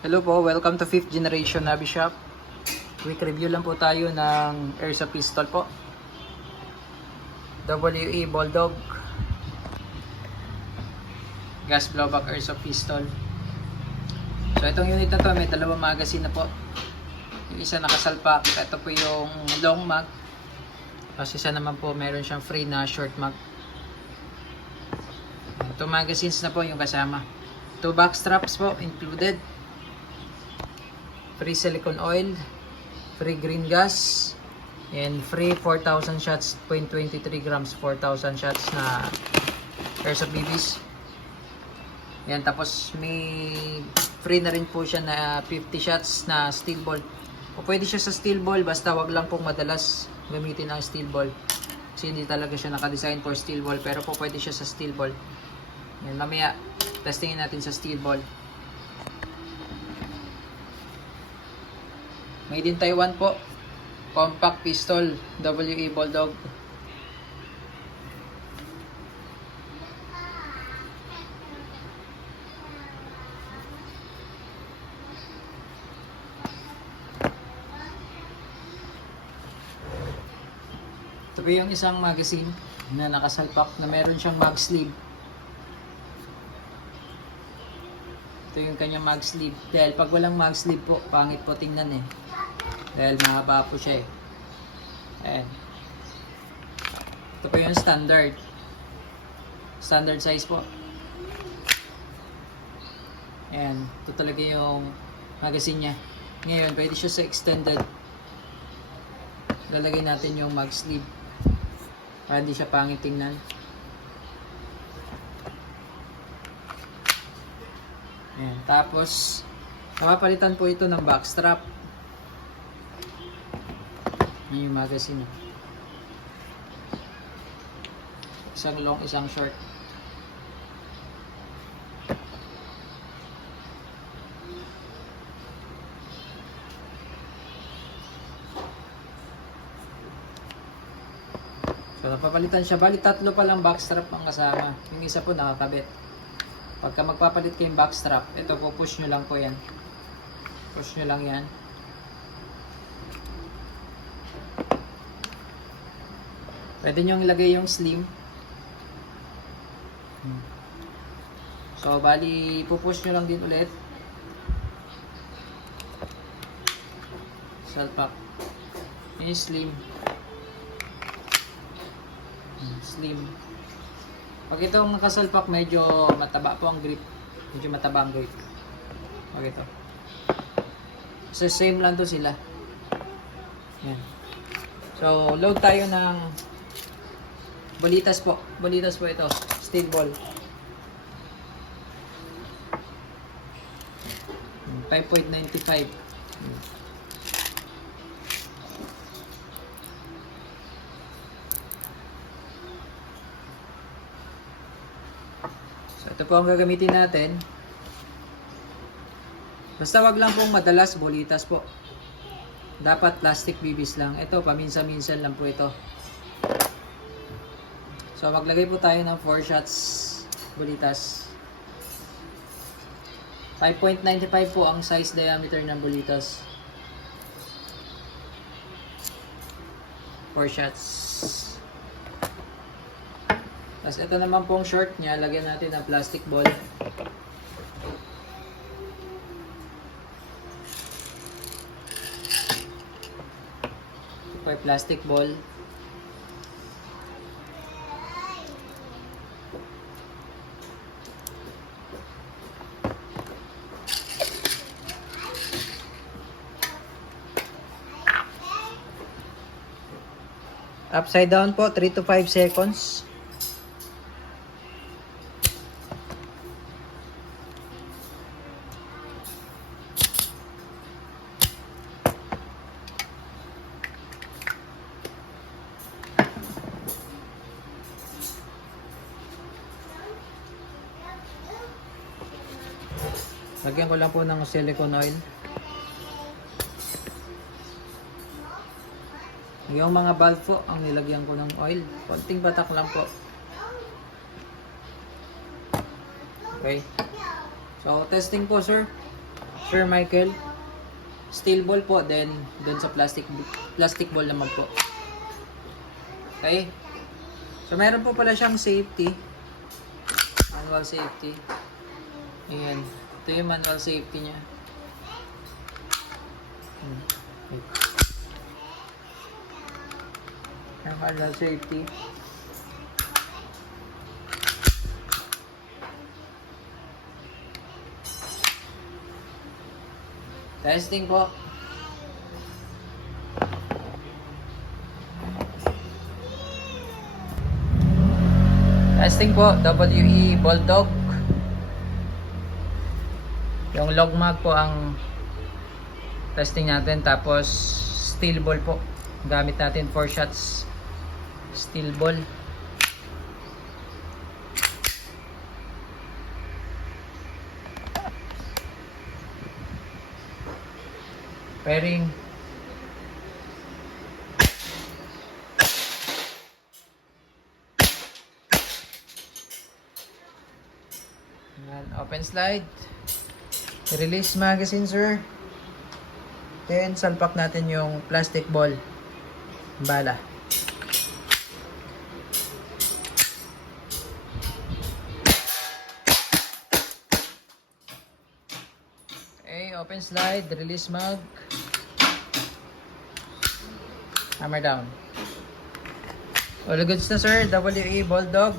Hello po, welcome to 5th generation Hobby Shop. Quick review lang po tayo ng Airsoft pistol po. WE Bulldog gas blowback Airsoft pistol. So itong unit na to may dalawang magazine na po. Yung isa nakasalpak, ito po yung long mag. Tapos isa naman po meron siyang free na short mag. Itong magazines na po yung kasama. 2 back straps po included. Free silicone oil, free green gas, and free 4,000 shots, 0.23 grams, 4,000 shots na Airsoft BBs. Yan, tapos may free na rin po siya na 50 shots na steel ball. O pwede siya sa steel ball, basta wag lang pong madalas gamitin ang steel ball. Kasi hindi talaga siya nakadesign for steel ball, pero po pwede siya sa steel ball. Yan, mamaya testingin natin sa steel ball. Made in Taiwan po. Compact pistol, WE Bulldog. Ito po yung isang magazine na nakasalpak na meron siyang mag sleeve. Ito yung kanyang mag sleeve. Dahil pag walang mag sleeve po, pangit po tingnan eh. Dahil mahaba po siya eh. Ayan. Ito po yung standard. Standard size po. Ayan. Ito talaga yung magazine niya. Ngayon, pwede siya sa extended. Lalagay natin yung mag sleeve. Para hindi siya pangit tingnan. Ayan. Tapos, napapalitan po ito ng backstrap. Yan yung magazine. Isang long, isang short. So, napapalitan siya. Bali, tatlo pa lang backstrap ang kasama. Yung isa po nakakabit. Pagka magpapalit kayong backstrap, ito po, push nyo lang po yan. Push nyo lang yan. Pwede nyo ilagay yung slim. So, bali, pupush nyo lang din ulit. Salpak. Yung slim. Slim. Pag itong nakasalpak, medyo mataba po ang grip. Medyo mataba ang grip. Pag ito. So, same lang to sila. Yan. So, load tayo ng bolitas po. Bolitas po ito. Steel ball. 5.95. So, ito po ang gagamitin natin. Basta wag lang pong madalas bolitas po. Dapat plastic BBs lang. Ito, paminsan-minsan lang po ito. So, maglagay po tayo ng 4 shots bolitas. 5.95 po ang size diameter ng bolitas. 4 shots. Tapos ito naman pong short niya, lagyan natin ng plastic ball. Ito po plastic ball. Upside down po, 3 to 5 seconds. Lagyan ko lang po ng silicone oil. Yung mga valve po, ang nilagyan ko ng oil. Konting batak lang po. Okay. So, testing po, sir. Sir Michael. Steel ball po, then dun sa plastic ball naman po. Okay? So meron po pala siyang safety. Manual safety. Ayan. Ito yung manual safety niya. Yung manual safety. Testing po. Testing po, WE Bulldog. Yung log mag po ang testing natin, tapos steel ball po. Gamit natin 4 shots steel ball. Pairing. Ayan, open slide. Release magazine, sir. Then salpak natin yung plastic ball. Bala. Okay, open slide, release mag. Hammer down. All goods na, sir. WE Bulldog.